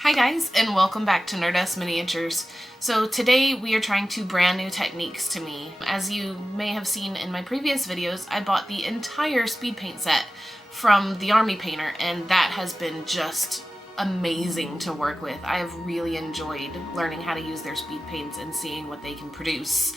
Hi guys, and welcome back to Nerdess Miniatures. So today we are trying two brand new techniques to me. As you may have seen in my previous videos, I bought the entire speed paint set from the Army Painter, and that has been just amazing to work with. I have really enjoyed learning how to use their speed paints and seeing what they can produce.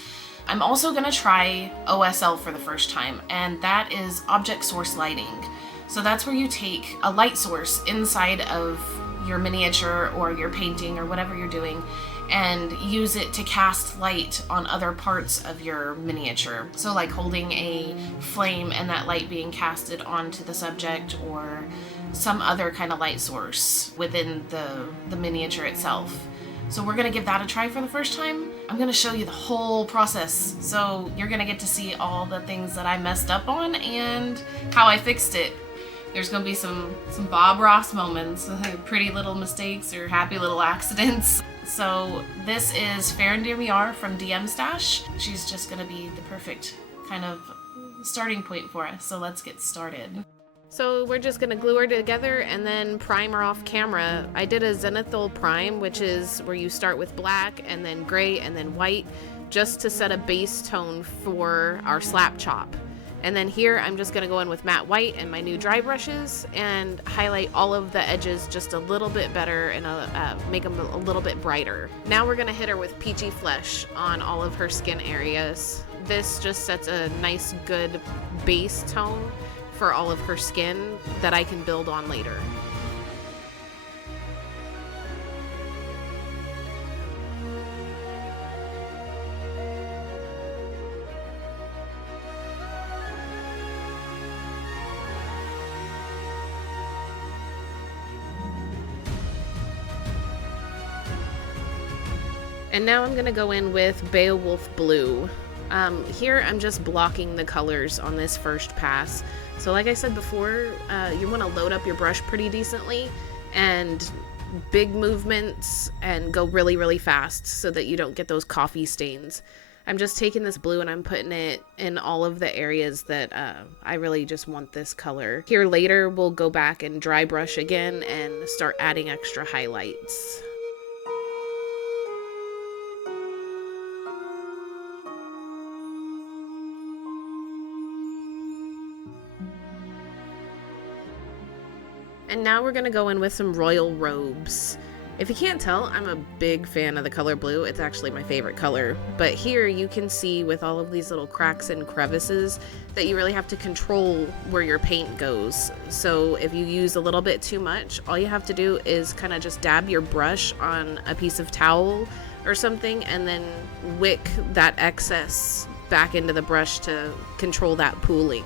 I'm also going to try OSL for the first time, and that is object source lighting. So that's where you take a light source inside of your miniature or your painting or whatever you're doing and use it to cast light on other parts of your miniature. So like holding a flame and that light being casted onto the subject or some other kind of light source within the miniature itself. So we're gonna give that a try for the first time. I'm gonna show you the whole process. So you're gonna get to see all the things that I messed up on and how I fixed it. There's gonna be some Bob Ross moments, pretty little mistakes or happy little accidents. So this is Fair and Dear Miar from DM Stash. She's just gonna be the perfect kind of starting point for us. So let's get started. So we're just gonna glue her together and then prime her off camera. I did a zenithal prime, which is where you start with black and then gray and then white, just to set a base tone for our Slapchop. And then here I'm just going to go in with matte white and my new dry brushes and highlight all of the edges just a little bit better and make them a little bit brighter. Now we're going to hit her with Peachy Flesh on all of her skin areas. This just sets a nice good base tone for all of her skin that I can build on later. And now I'm gonna go in with Beowulf Blue. Here I'm just blocking the colors on this first pass. So like I said before, you wanna load up your brush pretty decently and big movements and go really, really fast so that you don't get those coffee stains. I'm just taking this blue and I'm putting it in all of the areas that I really just want this color. Here later we'll go back and dry brush again and start adding extra highlights. And now we're gonna go in with some royal robes. If you can't tell, I'm a big fan of the color blue. It's actually my favorite color. But here you can see with all of these little cracks and crevices that you really have to control where your paint goes. So if you use a little bit too much, all you have to do is kind of just dab your brush on a piece of towel or something and then wick that excess back into the brush to control that pooling.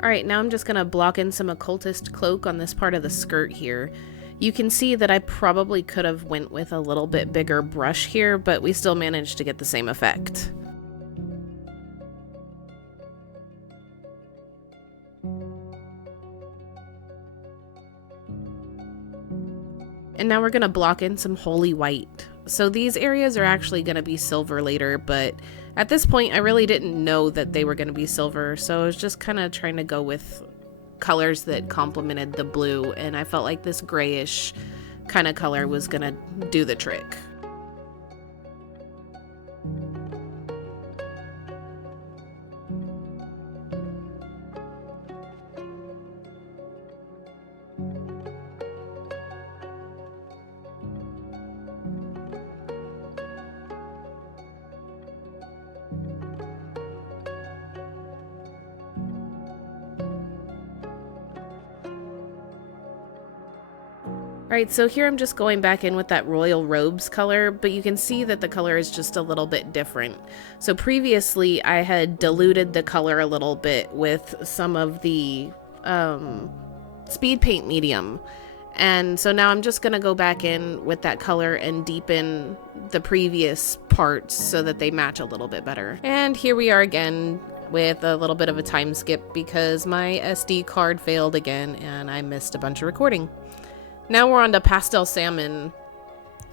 Alright, now I'm just going to block in some occultist cloak on this part of the skirt here. You can see that I probably could have went with a little bit bigger brush here, but we still managed to get the same effect. And now we're going to block in some holy white. So these areas are actually going to be silver later, but at this point I really didn't know that they were going to be silver, so I was just kind of trying to go with colors that complemented the blue, and I felt like this grayish kind of color was going to do the trick. Alright, so here I'm just going back in with that royal robes color, but you can see that the color is just a little bit different. So previously I had diluted the color a little bit with some of the speed paint medium. And so now I'm just going to go back in with that color and deepen the previous parts so that they match a little bit better. And here we are again with a little bit of a time skip because my SD card failed again and I missed a bunch of recording. Now we're on to Pastel Salmon.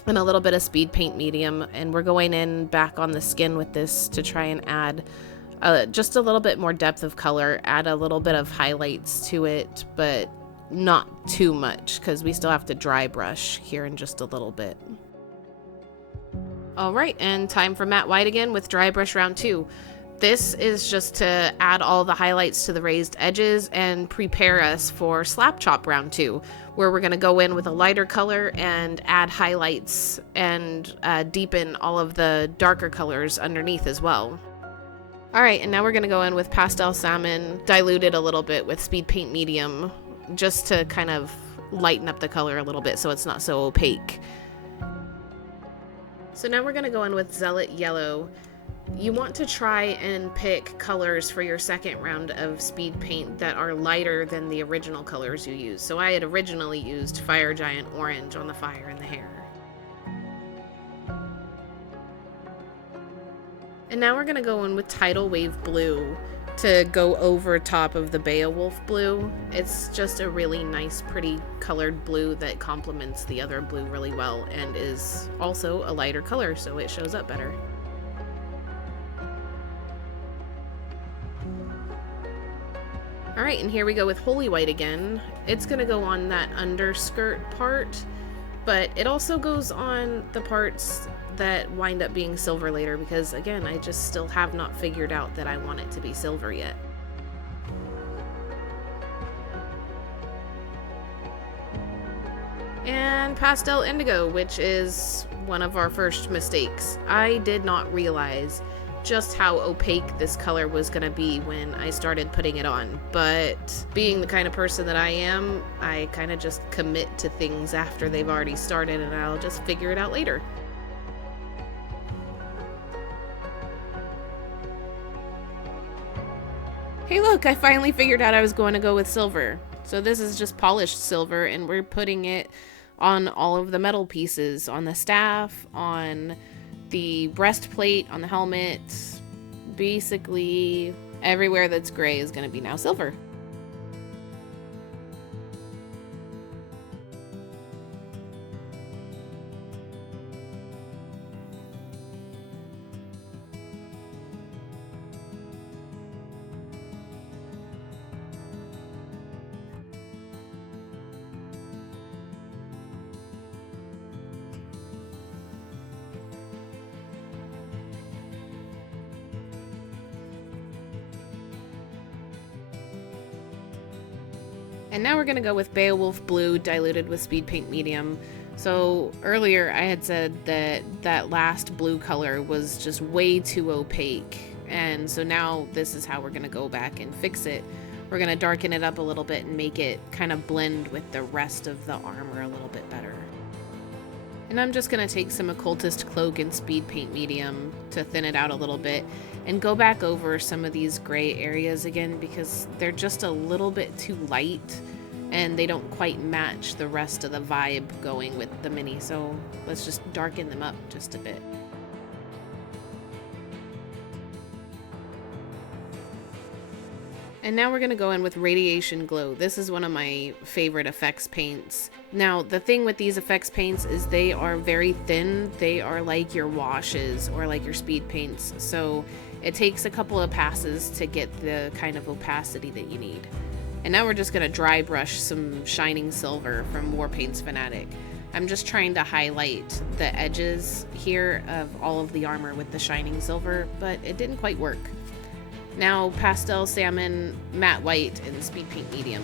and a little bit of speed paint medium, and we're going in back on the skin with this to try and add just a little bit more depth of color, add a little bit of highlights to it, but not too much because we still have to dry brush here in just a little bit. All right, and time for matte white again with dry brush round 2. This is just to add all the highlights to the raised edges and prepare us for Slapchop round 2, where we're going to go in with a lighter color and add highlights and deepen all of the darker colors underneath as well. All right, and now we're going to go in with pastel salmon, diluted a little bit with speed paint medium, just to kind of lighten up the color a little bit so it's not so opaque. So now we're going to go in with Zealot Yellow. You want to try and pick colors for your second round of speed paint that are lighter than the original colors you use. So I had originally used Fire Giant Orange on the fire and the hair. And now we're going to go in with Tidal Wave Blue to go over top of the Beowulf blue. It's just a really nice, pretty colored blue that complements the other blue really well and is also a lighter color, so it shows up better. All right, and here we go with Holy White again. It's gonna go on that underskirt part, but it also goes on the parts that wind up being silver later because, again, I just still have not figured out that I want it to be silver yet. And Pastel Indigo, which is one of our first mistakes. I did not realize just how opaque this color was going to be when I started putting it on, but being the kind of person that I am, I kind of just commit to things after they've already started and I'll just figure it out later. Hey look, I finally figured out I was going to go with silver. So this is just polished silver and we're putting it on all of the metal pieces, on the staff, on the breastplate, on the helmet. Basically everywhere that's gray is going to be now silver. And now we're going to go with Beowulf Blue diluted with speed paint medium. So earlier I had said that that last blue color was just way too opaque. And so now this is how we're going to go back and fix it. We're going to darken it up a little bit and make it kind of blend with the rest of the armor a little bit better. And I'm just going to take some Occultist Cloak and speed paint medium to thin it out a little bit and go back over some of these gray areas again because they're just a little bit too light and they don't quite match the rest of the vibe going with the mini. So let's just darken them up just a bit. And now we're going to go in with Radiation Glow. This is one of my favorite effects paints. Now, the thing with these effects paints is they are very thin. They are like your washes or like your speed paints. So it takes a couple of passes to get the kind of opacity that you need. And now we're just going to dry brush some Shining Silver from War Paints Fanatic. I'm just trying to highlight the edges here of all of the armor with the Shining Silver, but it didn't quite work. Now Pastel Salmon, Matte White, and Speed Paint Medium.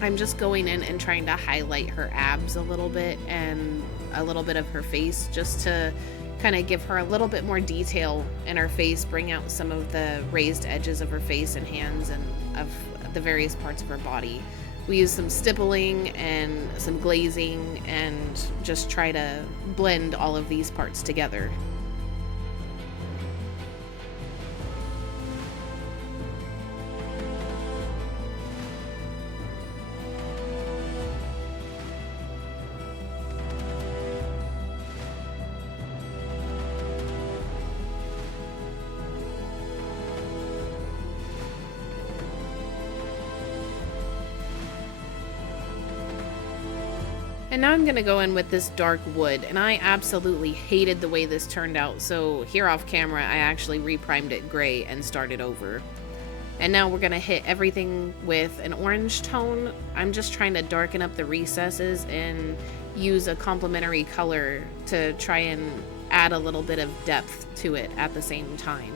I'm just going in and trying to highlight her abs a little bit and a little bit of her face just to kind of give her a little bit more detail in her face, bring out some of the raised edges of her face and hands and of the various parts of her body. We use some stippling and some glazing and just try to blend all of these parts together. And now I'm gonna go in with this dark wood, and I absolutely hated the way this turned out, so here off camera I actually reprimed it gray and started over. And now we're gonna hit everything with an orange tone. I'm just trying to darken up the recesses and use a complementary color to try and add a little bit of depth to it at the same time.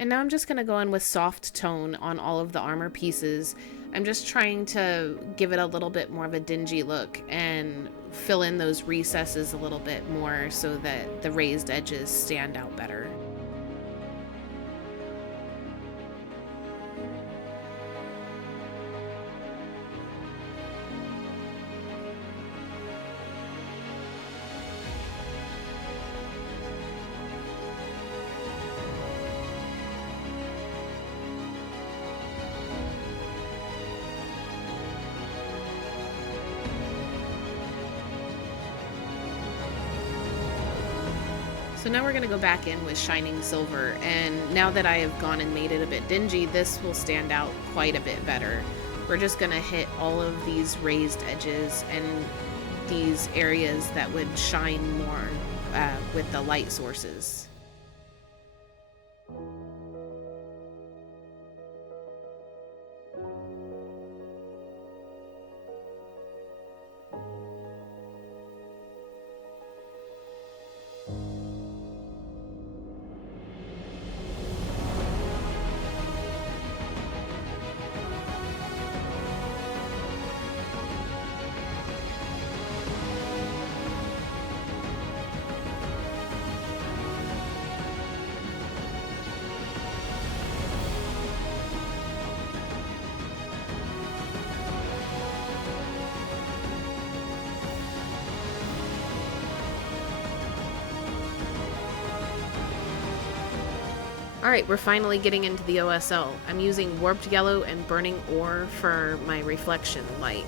And now I'm just going to go in with soft tone on all of the armor pieces. I'm just trying to give it a little bit more of a dingy look and fill in those recesses a little bit more so that the raised edges stand out better. So now we're going to go back in with Shining Silver, and now that I have gone and made it a bit dingy, this will stand out quite a bit better. We're just going to hit all of these raised edges and these areas that would shine more with the light sources. Alright, we're finally getting into the OSL. I'm using Warped Yellow and Burning Ore for my reflection light.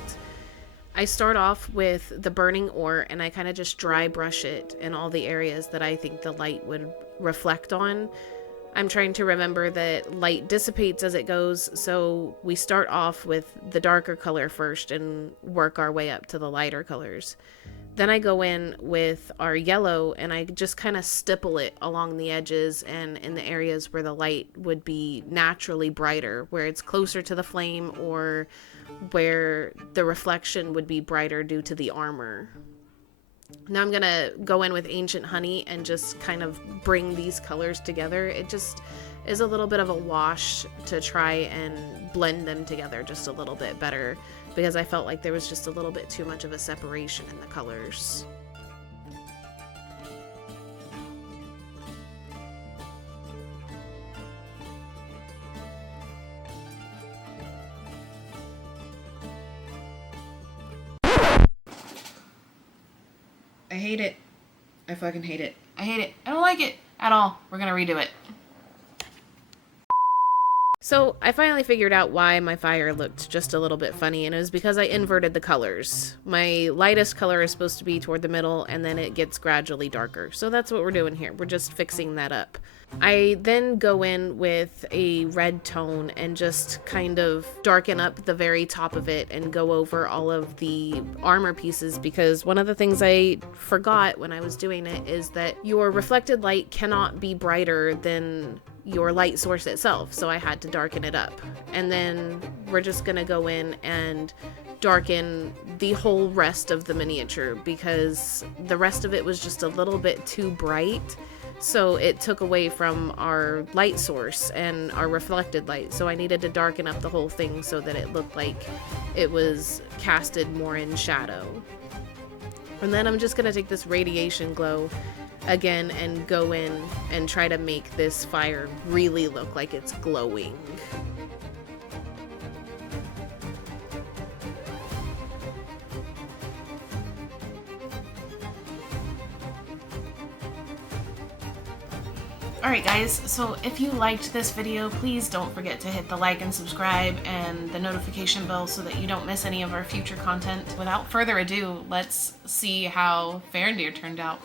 I start off with the Burning Ore and I kind of just dry brush it in all the areas that I think the light would reflect on. I'm trying to remember that light dissipates as it goes, so we start off with the darker color first and work our way up to the lighter colors. Then I go in with our yellow and I just kind of stipple it along the edges and in the areas where the light would be naturally brighter, where it's closer to the flame or where the reflection would be brighter due to the armor. Now I'm going to go in with Ancient Honey and just kind of bring these colors together. It just is a little bit of a wash to try and blend them together just a little bit better, because I felt like there was just a little bit too much of a separation in the colors. I hate it. I fucking hate it. I hate it. I don't like it at all. We're gonna redo it. So I finally figured out why my fire looked just a little bit funny, and it was because I inverted the colors. My lightest color is supposed to be toward the middle, and then it gets gradually darker. So that's what we're doing here. We're just fixing that up. I then go in with a red tone and just kind of darken up the very top of it and go over all of the armor pieces, because one of the things I forgot when I was doing it is that your reflected light cannot be brighter than your light source itself, so I had to darken it up. And then we're just gonna go in and darken the whole rest of the miniature, because the rest of it was just a little bit too bright, so it took away from our light source and our reflected light. So I needed to darken up the whole thing so that it looked like it was casted more in shadow. And then I'm just gonna take this Radiation Glow again and go in and try to make this fire really look like it's glowing. Alright guys, so if you liked this video, please don't forget to hit the like and subscribe and the notification bell so that you don't miss any of our future content. Without further ado, let's see how Fair and Deer turned out.